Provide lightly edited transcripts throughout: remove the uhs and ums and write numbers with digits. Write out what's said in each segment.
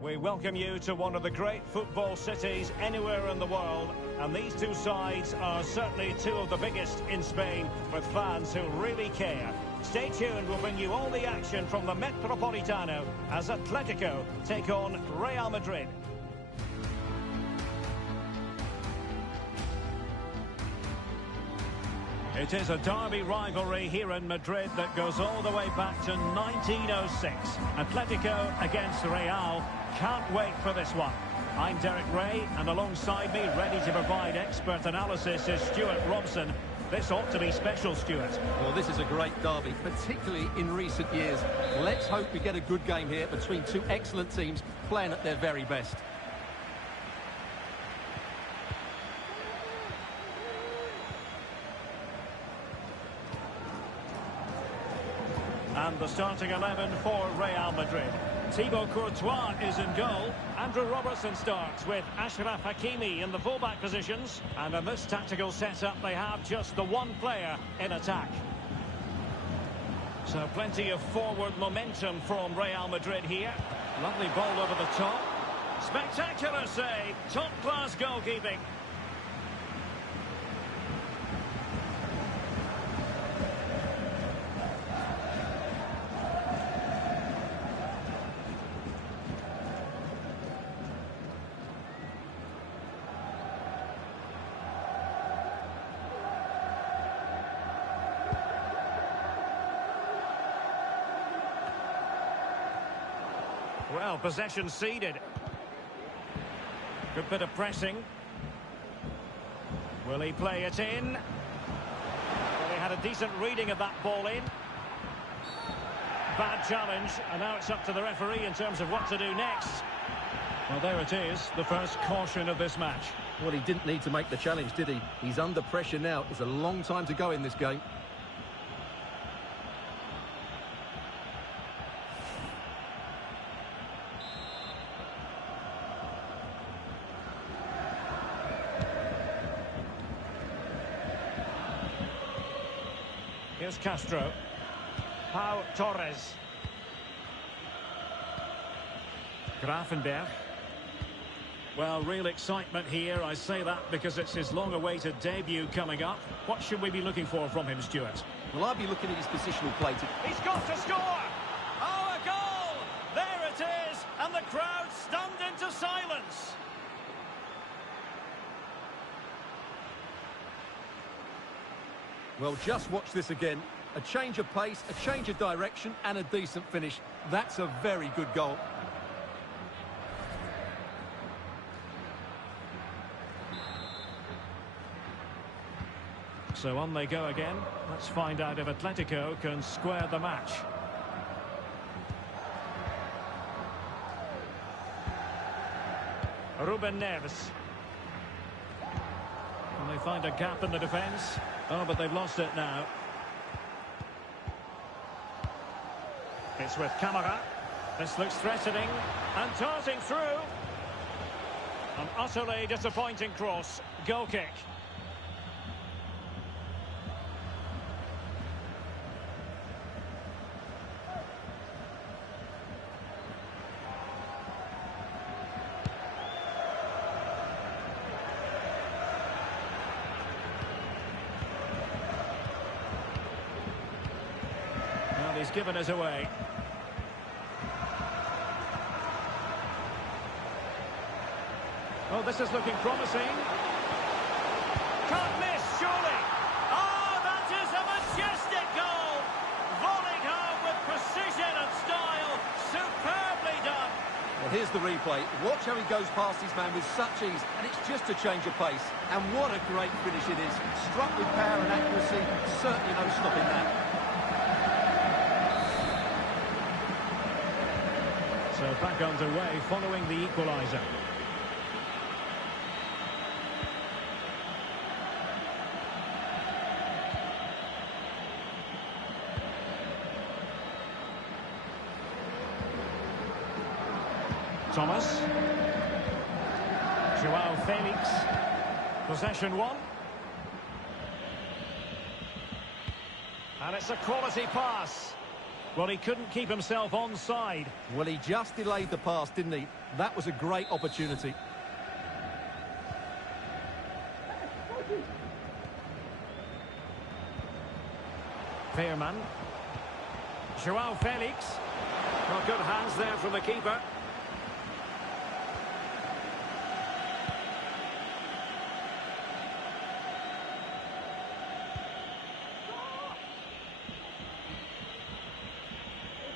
We welcome you to one of the great football cities anywhere in the world. And these two sides are certainly two of the biggest in Spain, with fans who really care. Stay tuned, we'll bring you all the action from the Metropolitano as Atletico take on Real Madrid. It is a derby rivalry here in Madrid that goes all the way back to 1906. Atletico against Real. Can't wait for this one. I'm Derek Ray, and alongside me, ready to provide expert analysis, is Stuart Robson. This ought to be special, Stuart. Well, this is a great derby, particularly in recent years. Let's hope we get a good game here between two excellent teams playing at their very best. And the starting 11 for Real Madrid. Thibaut Courtois is in goal. Andrew Robertson starts with Ashraf Hakimi in the fullback positions. And in this tactical setup, they have just the one player in attack. So plenty of forward momentum from Real Madrid here. Lovely ball over the top. Spectacular save. Top-class goalkeeping. Well, possession ceded. Good bit of pressing. Will he play it in? Well, he had a decent reading of that ball in. Bad challenge, and now it's up to the referee in terms of what to do next. Well, there it is, the first caution of this match. Well, he didn't need to make the challenge, did he? He's under pressure now. It's a long time to go in this game. Here's Castro. Pau Torres. Grafenberg. Well, real excitement here. I say that because it's his long-awaited debut coming up. What should we be looking for from him, Stuart? Well, I'll be looking at his positional play. He's got to score! Oh, a goal! There it is! And the crowd stunned into silence. Well, just watch this again. A change of pace, a change of direction, and a decent finish. That's a very good goal. So on they go again. Let's find out if Atletico can square the match. Ruben Neves. Can they find a gap in the defence? Oh, but they've lost it now. It's with Camara. This looks threatening. And darting through. An utterly disappointing cross. Goal kick. He's given us away. Oh, this is looking promising. Can't miss, surely. Oh, that is a majestic goal. Volleyed home with precision and style. Superbly done. Well, here's the replay. Watch how he goes past his man with such ease, and it's just a change of pace. And what a great finish it is. Struck with power and accuracy. Certainly no stopping that. So back underway following the equaliser. Thomas. Joao Felix. Possession one. And it's a quality pass. Well, he couldn't keep himself onside. Well, he just delayed the pass, didn't he? That was a great opportunity. Veerman. Joao Felix. Well, good hands there from the keeper.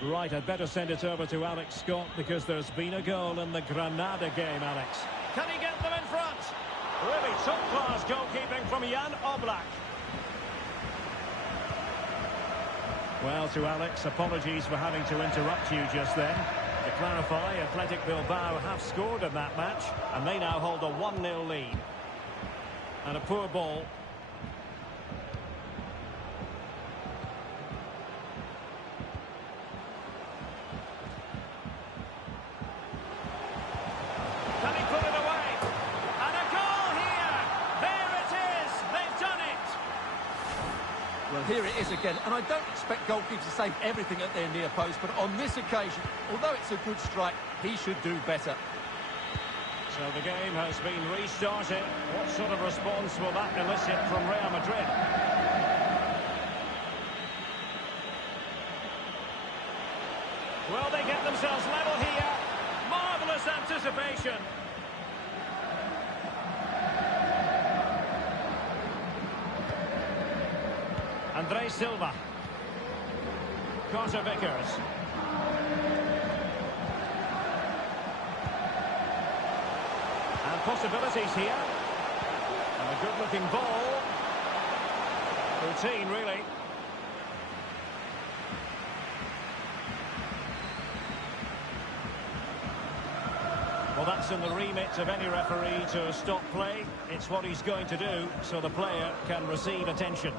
Right, I'd better send it over to Alex Scott because there's been a goal in the Granada game, Alex. Can he get them in front? Really top-class goalkeeping from Jan Oblak. Well, to Alex, apologies for having to interrupt you just then. To clarify, Athletic Bilbao have scored in that match, and they now hold a 1-0 lead. And a poor ball. Can he put it away? And a goal here! There it is! They've done it! Well, here it is again, and I don't expect goalkeepers to save everything at their near post, but on this occasion, although it's a good strike, he should do better. So the game has been restarted. What sort of response will that elicit from Real Madrid? Will they get themselves level here? Marvellous anticipation. Andre Silva. Carter Vickers. And possibilities here. And a good-looking ball. Routine, really. Well, that's in the remit of any referee to stop play. It's what he's going to do, so the player can receive attention.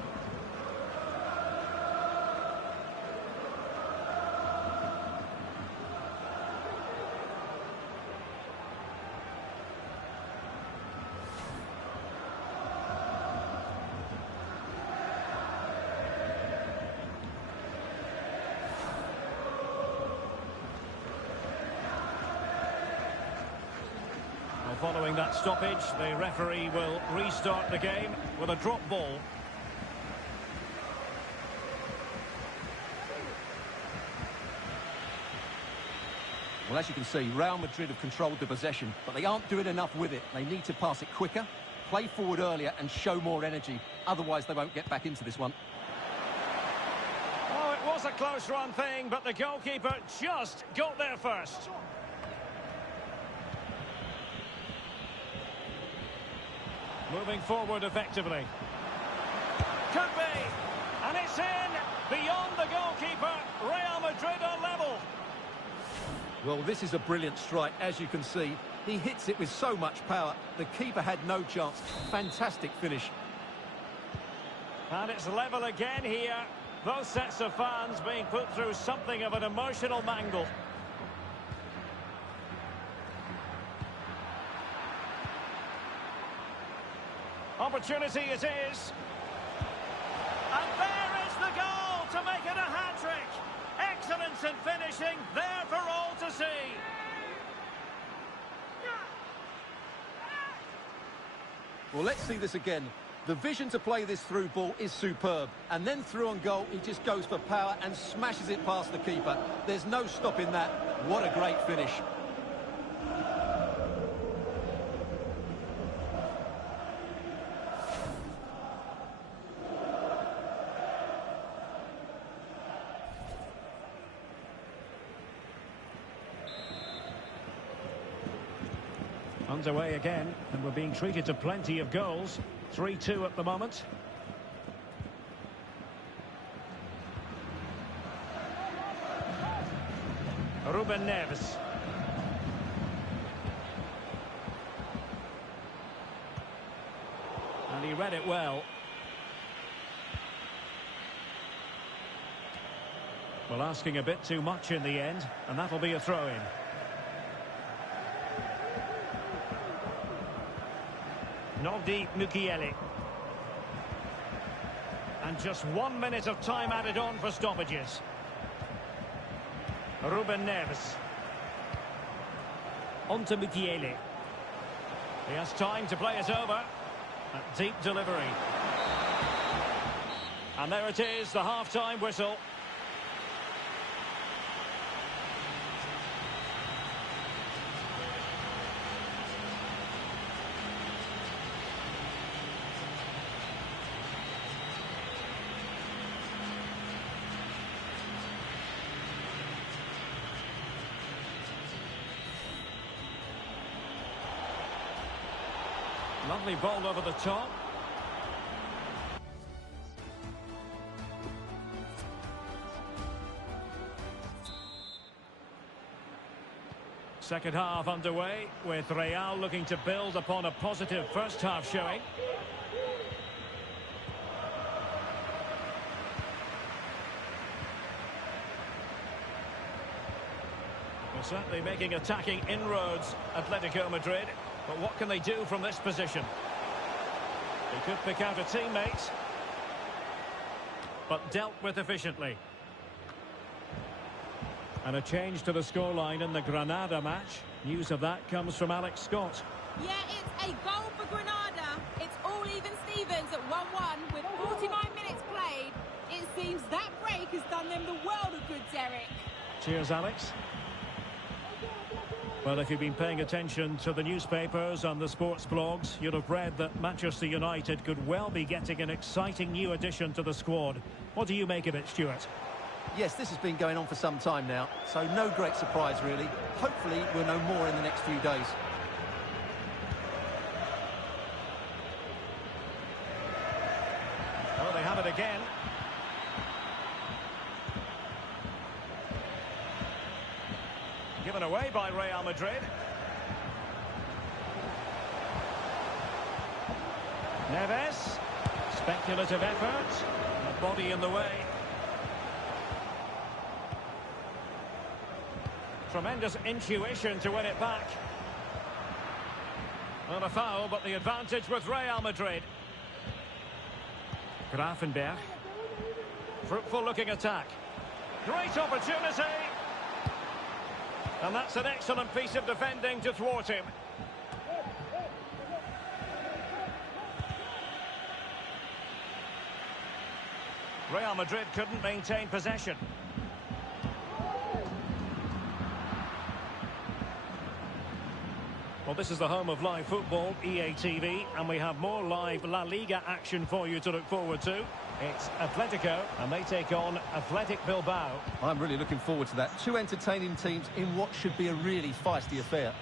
Following that stoppage, the referee will restart the game with a drop ball. Well, as you can see, Real Madrid have controlled the possession, but they aren't doing enough with it. They need to pass it quicker, play forward earlier and show more energy. Otherwise, they won't get back into this one. Oh, it was a close-run thing, but the goalkeeper just got there first. Moving forward effectively. Could be. And it's in. Beyond the goalkeeper. Real Madrid are level. Well, this is a brilliant strike, as you can see. He hits it with so much power. The keeper had no chance. Fantastic finish. And it's level again here. Both sets of fans being put through something of an emotional mangle. Opportunity it is. And there is the goal to make it a hat-trick. Excellence in finishing, there for all to see. Well, let's see this again. The vision to play this through ball is superb. And then through on goal, he just goes for power and smashes it past the keeper. There's no stopping that. What a great finish. Underway again, and we're being treated to plenty of goals. 3-2 at the moment. Ruben Neves. And he read it well. Well, asking a bit too much in the end, and that'll be a throw-in. Noldi Mukiele. And just 1 minute of time added on for stoppages. Ruben Neves. On to Michele. He has time to play it over. A deep delivery. And there it is, the half-time whistle. Lovely ball over the top. Second half underway, with Real looking to build upon a positive first half showing. They're certainly making attacking inroads, Atletico Madrid. But what can they do from this position? They could pick out a teammate, but dealt with efficiently. And a change to the scoreline in the Granada match. News of that comes from Alex Scott. Yeah, it's a goal for Granada. It's all even Stevens at 1-1 with 49 minutes played. It seems that break has done them the world of good, Derek. Cheers, Alex. Well, if you've been paying attention to the newspapers and the sports blogs, you'll have read that Manchester United could well be getting an exciting new addition to the squad. What do you make of it, Stuart? Yes, this has been going on for some time now, so no great surprise, really. Hopefully, we'll know more in the next few days. Oh, they have it again. Given away by Real Madrid. Neves. Speculative effort. And a body in the way. Tremendous intuition to win it back. Not a foul, but the advantage with Real Madrid. Grafenberg. Fruitful looking attack. Great opportunity. And that's an excellent piece of defending to thwart him. Real Madrid couldn't maintain possession. Well, this is the home of live football, EA TV, and we have more live La Liga action for you to look forward to. It's Atletico, and they take on Athletic Bilbao. I'm really looking forward to that. Two entertaining teams in what should be a really feisty affair.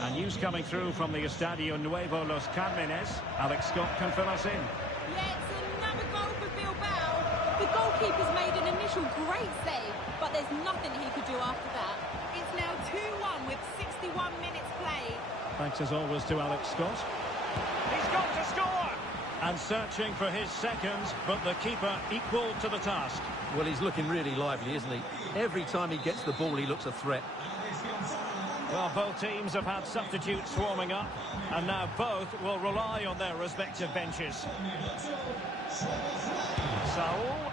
And news coming through from the Estadio Nuevo Los Carmenes. Alex Scott can fill us in. Yeah, it's another goal for Bilbao. The goalkeeper's made an initial great save, but there's nothing he could do after that. It's now 2-1 with 61 minutes played. Thanks as always to Alex Scott. He's got to score! And searching for his second, but the keeper equal to the task. Well, he's looking really lively, isn't he? Every time he gets the ball, he looks a threat. Well, both teams have had substitutes swarming up, and now both will rely on their respective benches. Saul.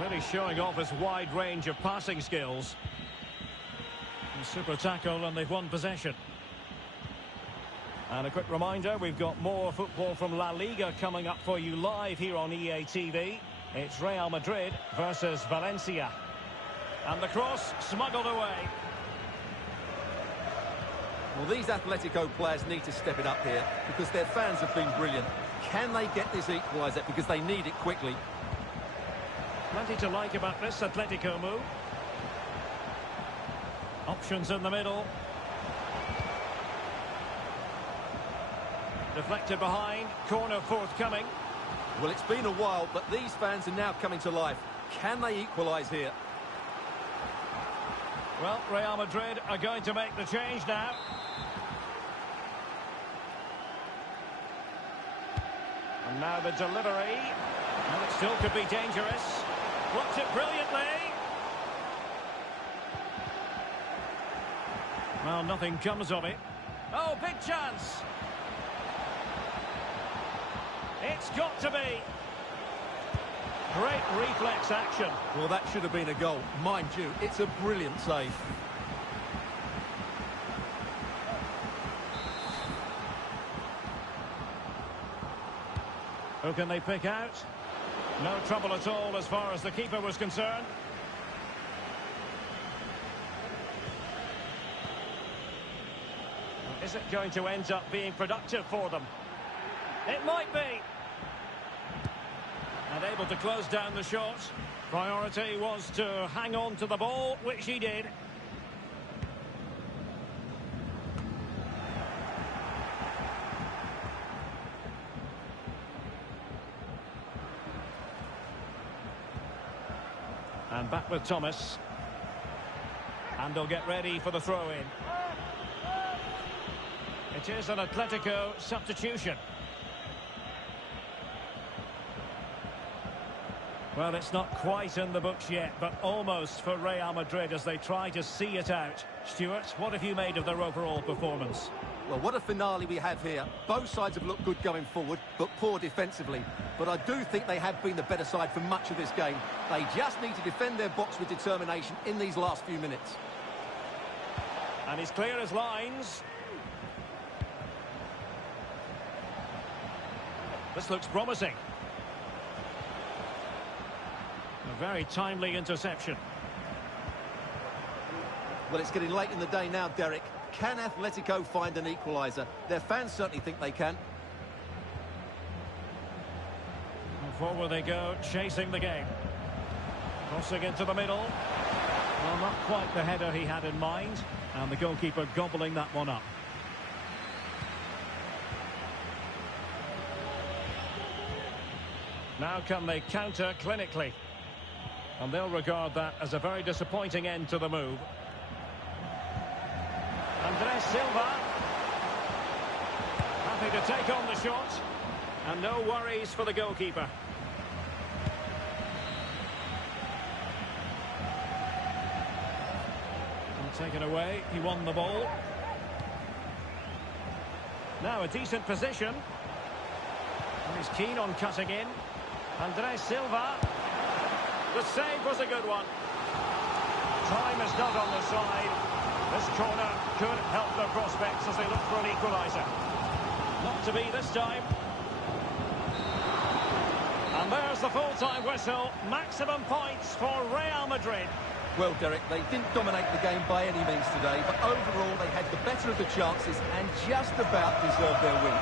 Really showing off his wide range of passing skills. A super tackle, and they've won possession. And a quick reminder, we've got more football from La Liga coming up for you live here on EA TV. It's Real Madrid versus Valencia. And the cross smuggled away. Well, these Atletico players need to step it up here because their fans have been brilliant. Can they get this equaliser? Because they need it quickly. Plenty to like about this Atletico move. Options in the middle. Deflected behind, corner forthcoming. Well, it's been a while, but these fans are now coming to life. Can they equalise here? Well, Real Madrid are going to make the change now. And now the delivery. And it still could be dangerous. Blocked it brilliantly. Well, nothing comes of it. Oh, big chance. It's got to be. Great reflex action. Well, that should have been a goal. Mind you, it's a brilliant save. Who can they pick out? No trouble at all as far as the keeper was concerned. Is it going to end up being productive for them? It might be. And able to close down the shot. Priority was to hang on to the ball, which he did. And back with Thomas. And they'll get ready for the throw-in. It is an Atletico substitution. Well, it's not quite in the books yet, but almost for Real Madrid as they try to see it out. Stuart, what have you made of their overall performance? Well, what a finale we have here. Both sides have looked good going forward, but poor defensively. But I do think they have been the better side for much of this game. They just need to defend their box with determination in these last few minutes. And he's clear as lines. This looks promising. A very timely interception. Well, it's getting late in the day now, Derek. Can Atletico find an equaliser? Their fans certainly think they can. And forward they go, chasing the game. Crossing into the middle. Well, not quite the header he had in mind. And the goalkeeper gobbling that one up. Now can they counter clinically? And they'll regard that as a very disappointing end to the move. Andres Silva. Happy to take on the shot. And no worries for the goalkeeper. And taken away. He won the ball. Now a decent position. And he's keen on cutting in. Andres Silva. The save was a good one. Time is not on the side. This corner could help their prospects as they look for an equaliser. Not to be this time. And there's the full-time whistle. Maximum points for Real Madrid. Well, Derek, they didn't dominate the game by any means today, but overall they had the better of the chances and just about deserved their win.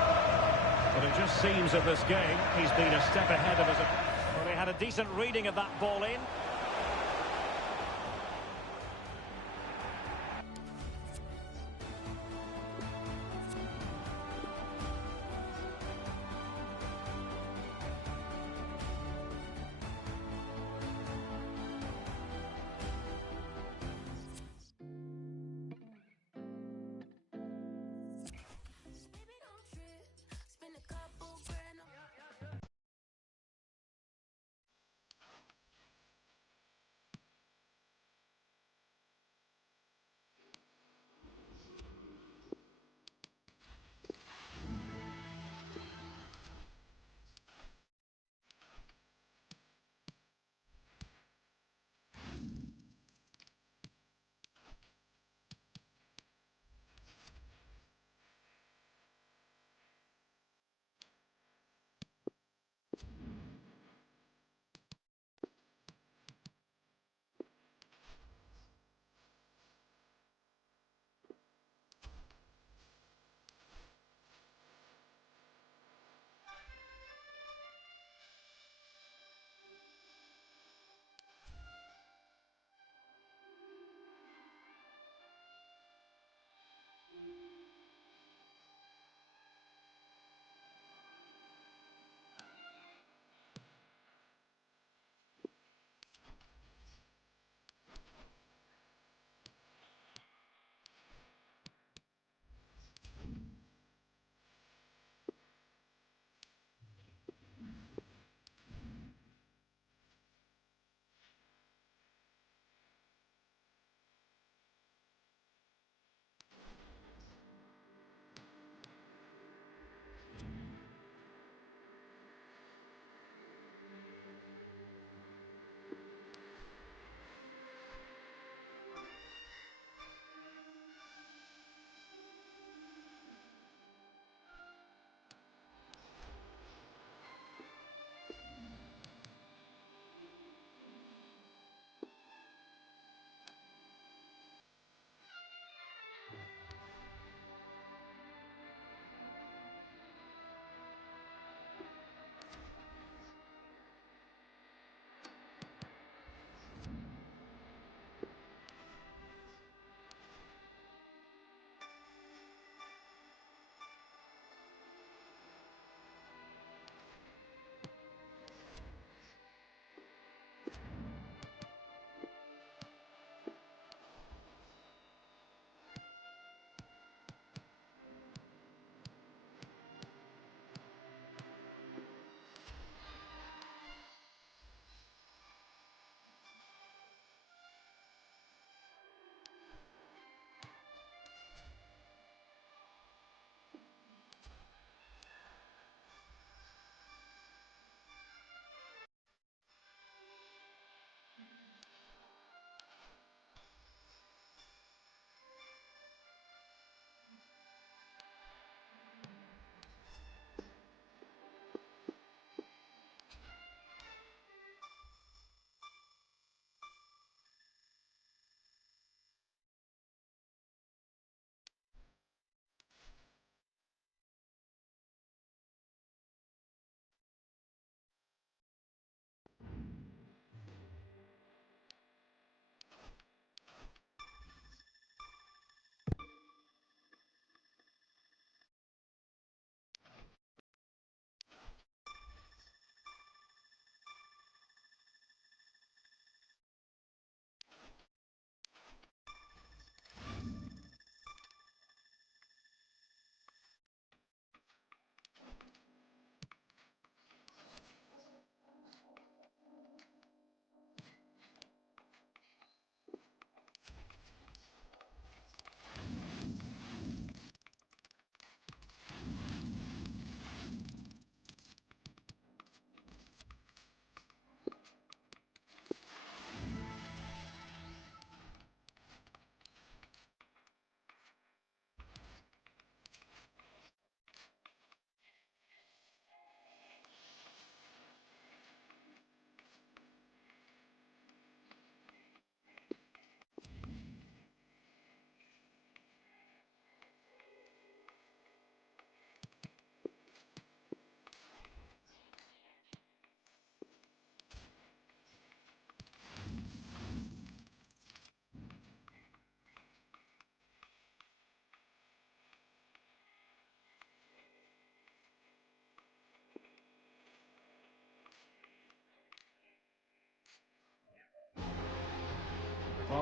But it just seems of this game, he's been a step ahead of us. Well, he had a decent reading of that ball in.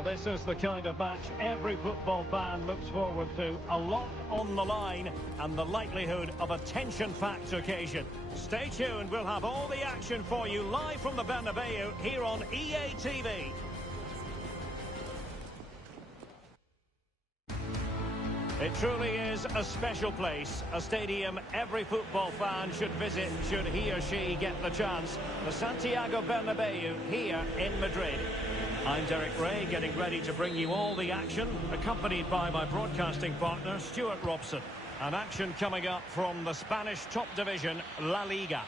this is the kind of match every football fan looks forward to. A lot on the line and the likelihood of a tension-packed occasion. Stay tuned, we'll have all the action for you live from the Bernabeu here on EA TV. It truly is a special place, a stadium every football fan should visit should he or she get the chance. The Santiago Bernabeu here in Madrid. I'm Derek Ray, getting ready to bring you all the action, accompanied by my broadcasting partner, Stuart Robson. An action coming up from the Spanish top division, La Liga.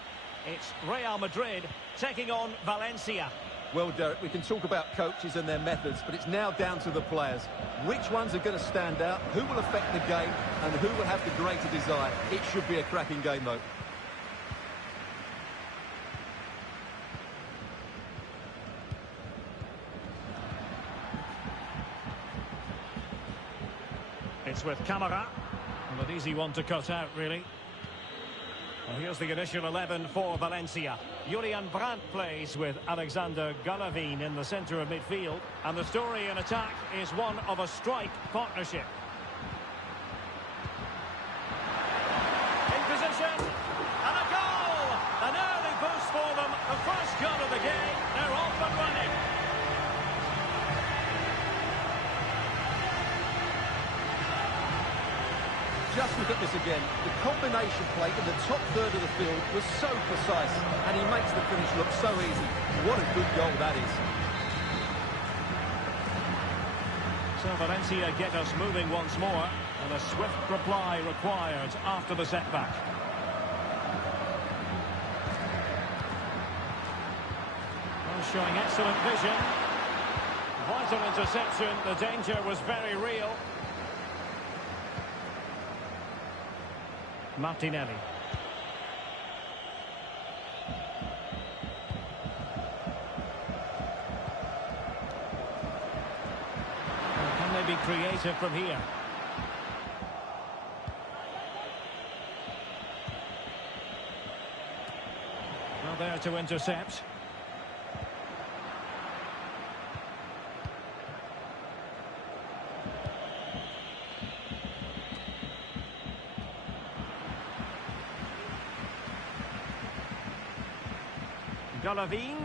It's Real Madrid taking on Valencia. Well, Derek, we can talk about coaches and their methods, but it's now down to the players. Which ones are going to stand out, who will affect the game, and who will have the greater desire? It should be a cracking game, though. It's with Camara. Well, an easy one to cut out, really. Well, here's the initial 11 for Valencia. Julian Brandt plays with Alexander Golovin in the centre of midfield. And the story in attack is one of a strike partnership. In position. And a goal! An early boost for them. The first goal of the game. They're off and running. Just look at this again. The combination play in the top third of the field was so precise, and he makes the finish look so easy. What a good goal that is. So Valencia get us moving once more, and a swift reply required after the setback. Well, showing excellent vision. Vital interception. The danger was very real. Martinelli. Well, can they be creative from here? Well, there to intercept. Golovin.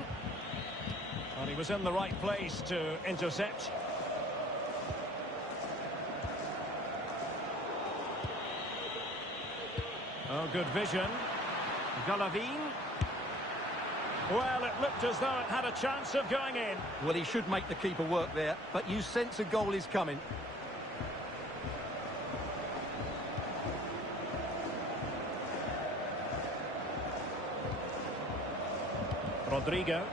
Well, he was in the right place to intercept. Oh, good vision. Golovin. Well, it looked as though it had a chance of going in. Well, he should make the keeper work there, but you sense a goal is coming. Rodrigo.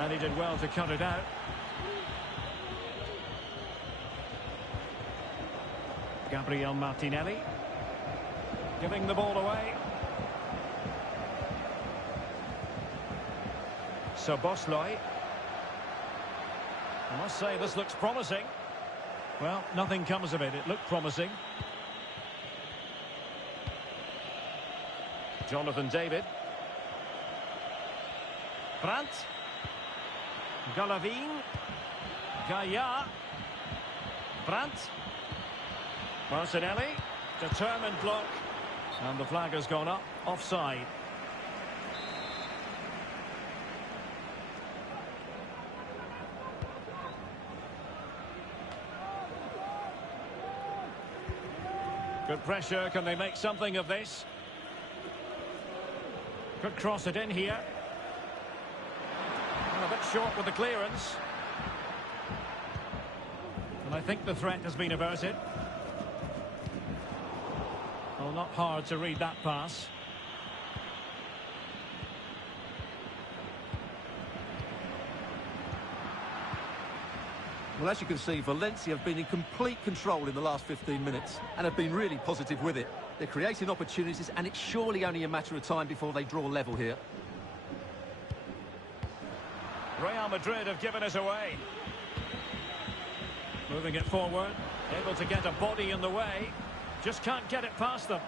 And he did well to cut it out. Gabriel Martinelli. Giving the ball away. Szoboszlai. I must say this looks promising. Well, nothing comes of it. It looked promising. Jonathan David. Brandt. Golovin. Gaia. Brandt. Martinelli. Determined block. And the flag has gone up. Offside. Good pressure. Can they make something of this? Could cross it in here. Well, a bit short with the clearance. And I think the threat has been averted. Well, not hard to read that pass. Well, as you can see, Valencia have been in complete control in the last 15 minutes and have been really positive with it. They're creating opportunities, and it's surely only a matter of time before they draw level here. Real Madrid have given us away. Moving it forward, able to get a body in the way. Just can't get it past them.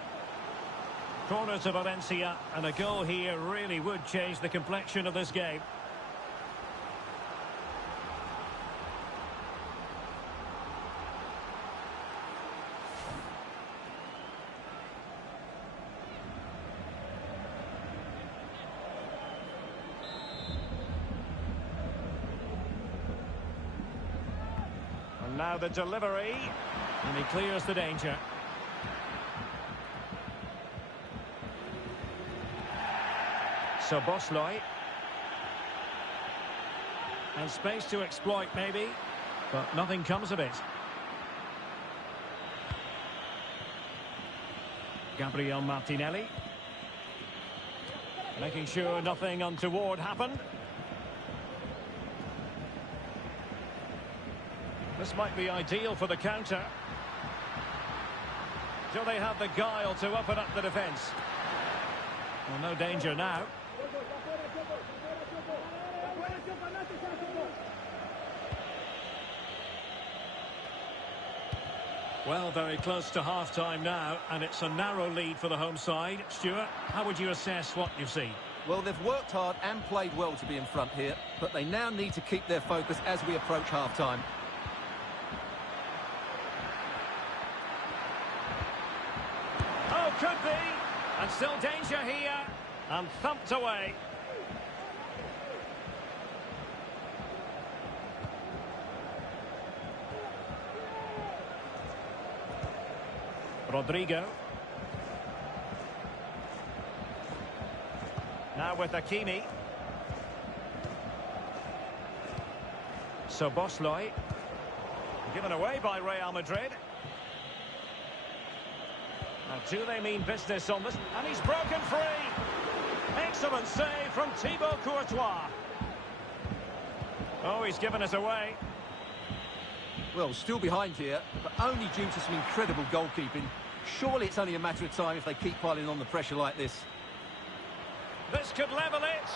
Corner to Valencia, and a goal here really would change the complexion of this game. And now the delivery, and he clears the danger. So Bosley. And space to exploit maybe, but nothing comes of it. Gabriel Martinelli. Making sure nothing untoward happened. This might be ideal for the counter. Do they have the guile to open up the defence? Well, no danger now. Well, very close to half-time now, and it's a narrow lead for the home side. Stuart, how would you assess what you've seen? Well, they've worked hard and played well to be in front here, but they now need to keep their focus as we approach half-time. Oh, could be! And still danger here, and thumped away. Rodrigo. Now with Hakimi. So Bosley. Given away by Real Madrid. Now do they mean business on this? And he's broken free. Excellent save from Thibaut Courtois. Oh, he's given us away. Well, still behind here, but only due to some incredible goalkeeping. Surely it's only a matter of time if they keep piling on the pressure like this. This could level it.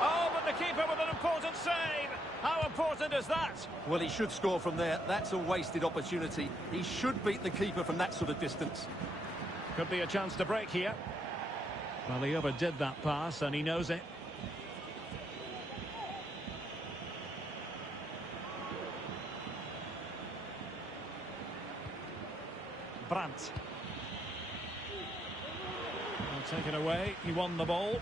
Oh, but the keeper with an important save. How important is that? Well, he should score from there. That's a wasted opportunity. He should beat the keeper from that sort of distance. Could be a chance to break here. Well, he overdid that pass, and he knows it. Brandt. Well, taken away. He won the ball.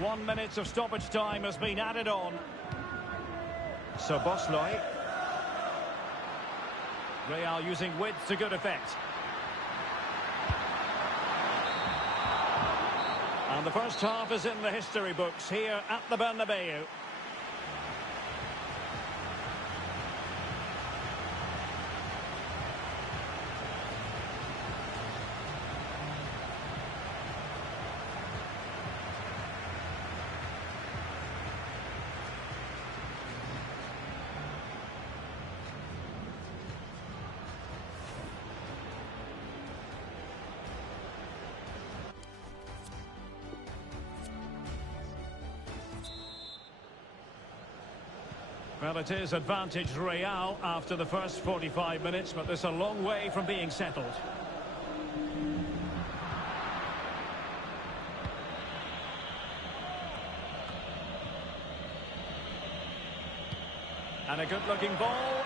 1 minute of stoppage time has been added on. So Bosley. Real using width to good effect. And the first half is in the history books here at the Bernabeu. Well, it is advantage Real after the first 45 minutes, but there's a long way from being settled. And a good-looking ball.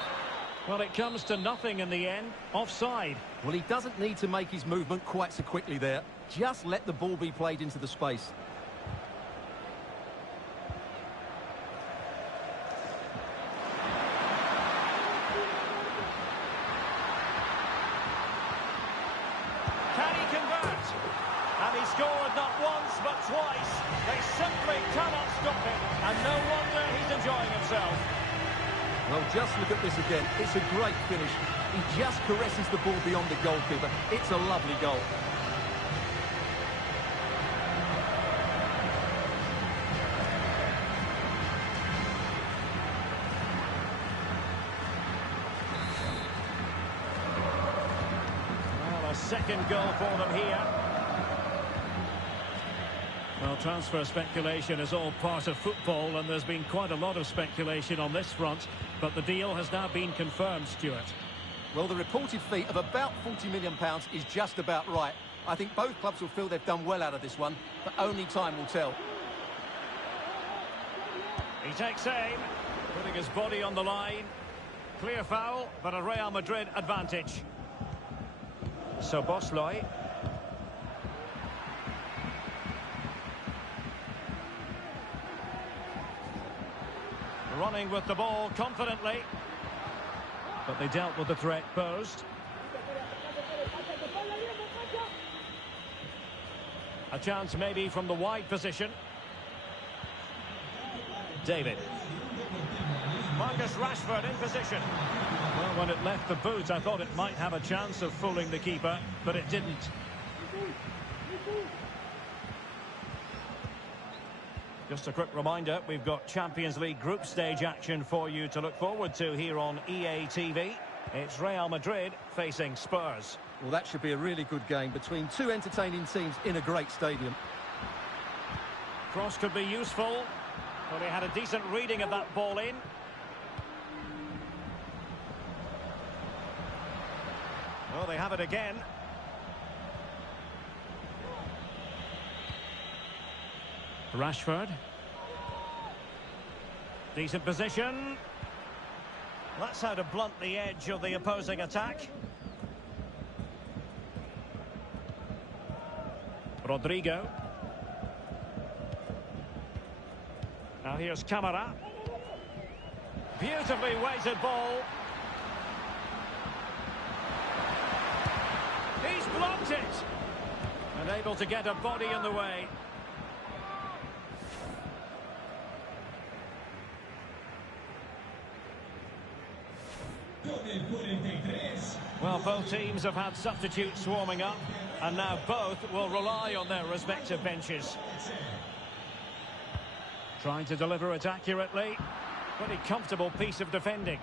Well, it comes to nothing in the end. Offside. Well, he doesn't need to make his movement quite so quickly there. Just let the ball be played into the space. Scored not once but twice. They simply cannot stop him, and no wonder he's enjoying himself. Well, just look at this again. It's a great finish. He just caresses the ball beyond the goalkeeper. It's a lovely goal. Well, a second goal for them here. Well, transfer speculation is all part of football, and there's been quite a lot of speculation on this front, but the deal has now been confirmed, Stuart. Well, the reported fee of about £40 million is just about right. I think both clubs will feel they've done well out of this one, but only time will tell. He takes aim, putting his body on the line. Clear foul, but a Real Madrid advantage. So Bosloy. Running with the ball confidently. But they dealt with the threat posed. A chance maybe from the wide position. David. Marcus Rashford in position. Well, when it left the boot, I thought it might have a chance of fooling the keeper, but it didn't. Just a quick reminder, we've got Champions League group stage action for you to look forward to here on EA TV. It's Real Madrid facing Spurs. Well, that should be a really good game between two entertaining teams in a great stadium. Cross could be useful. Well, he had a decent reading of that ball in. Oh, they have it again. Rashford. Decent position. That's how to blunt the edge of the opposing attack. Rodrigo. Now here's Camara. Beautifully weighted ball. He's blocked it. And able to get a body in the way. Well, both teams have had substitutes warming up, and now both will rely on their respective benches. Trying to deliver it accurately. Pretty comfortable piece of defending.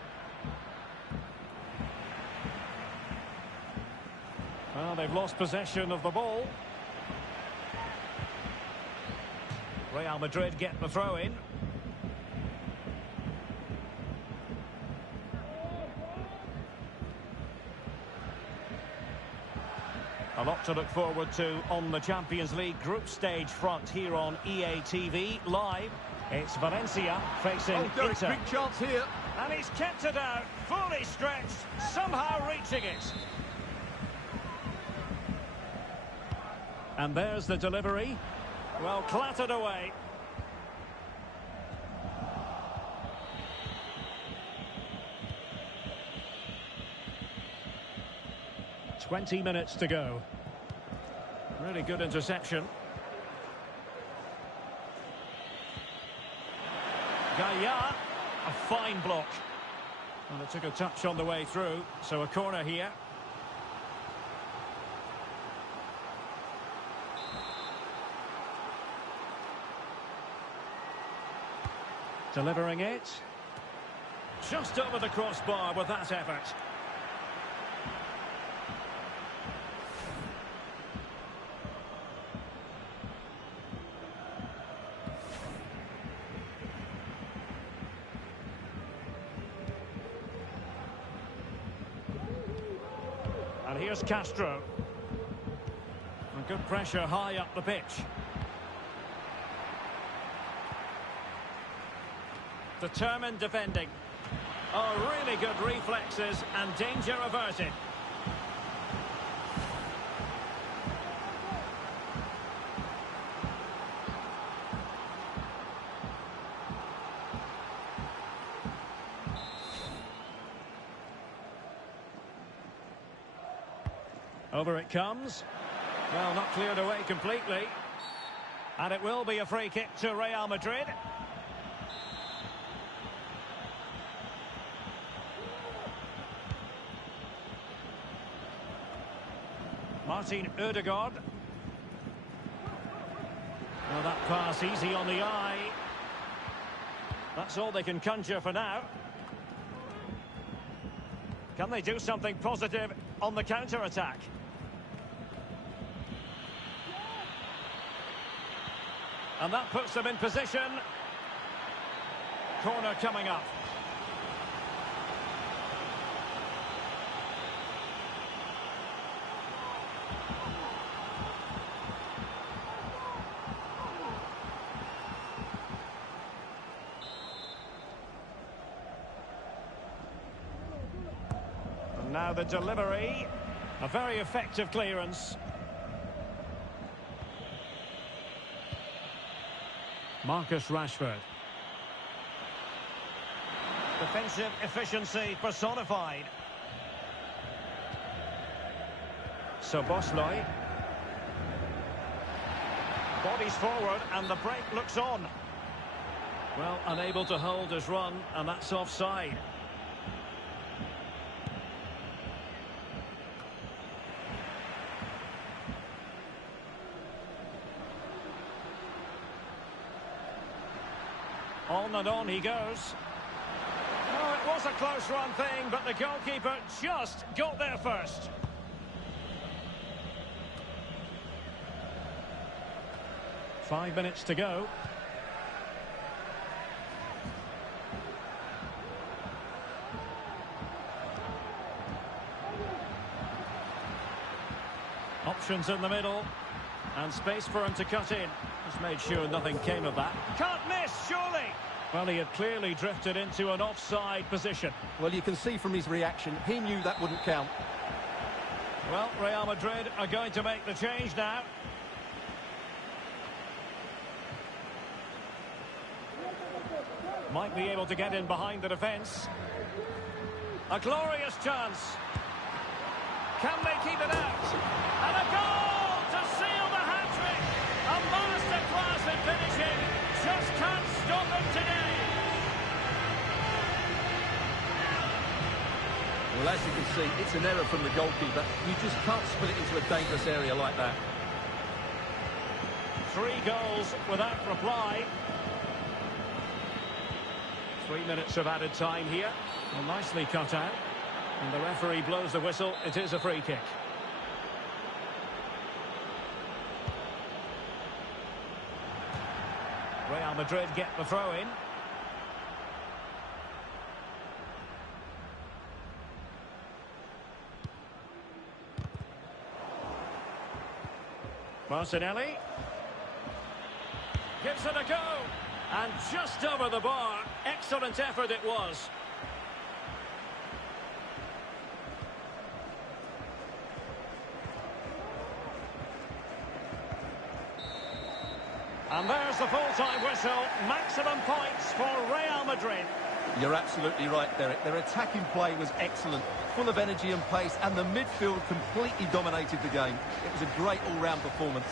Well, they've lost possession of the ball. Real Madrid get the throw in. A lot to look forward to on the Champions League group stage front here on EA TV live. It's Valencia facing Inter. Big chance here. And he's kept it out, fully stretched, somehow reaching it. And there's the delivery. Well, clattered away. "20 minutes to go." Really good interception. Gaia, a fine block. And it took a touch on the way through, so a corner here. Delivering it. Just over the crossbar with that effort. And here's Castro. And good pressure high up the pitch. Determined defending. Oh, really good reflexes and danger averted. Over it comes. Well, not cleared away completely. And it will be a free kick to Real Madrid. Martin Ødegaard. Well, that pass easy on the eye. That's all they can conjure for now. Can they do something positive on the counter-attack? And that puts them in position. Corner coming up. Now the delivery. A very effective clearance. Marcus Rashford. Defensive efficiency personified. Szoboszlai. Bodies forward and the break looks on. Well, unable to hold his run, and that's offside. On and on he goes. Oh, it was a close run thing, but the goalkeeper just got there first. 5 minutes to go. Options in the middle. And space for him to cut in. Just made sure nothing came of that. Can't miss, surely! Well, he had clearly drifted into an offside position. Well, you can see from his reaction, he knew that wouldn't count. Well, Real Madrid are going to make the change now. Might be able to get in behind the defence. A glorious chance. Can they keep it out? And a goal to seal the hat-trick. A masterclass in finishing. Just can't stop him today. Well, as you can see, it's an error from the goalkeeper. You just can't split it into a dangerous area like that. 3 goals without reply. 3 minutes of added time here. Well, nicely cut out. And the referee blows the whistle. It is a free kick. Real Madrid get the throw-in. Martinelli. Gives it a go. And just over the bar. Excellent effort it was. And there's the full-time whistle. Maximum points for Real Madrid. You're absolutely right, Derek. Their attacking play was excellent, full of energy and pace, and the midfield completely dominated the game. It was a great all-round performance.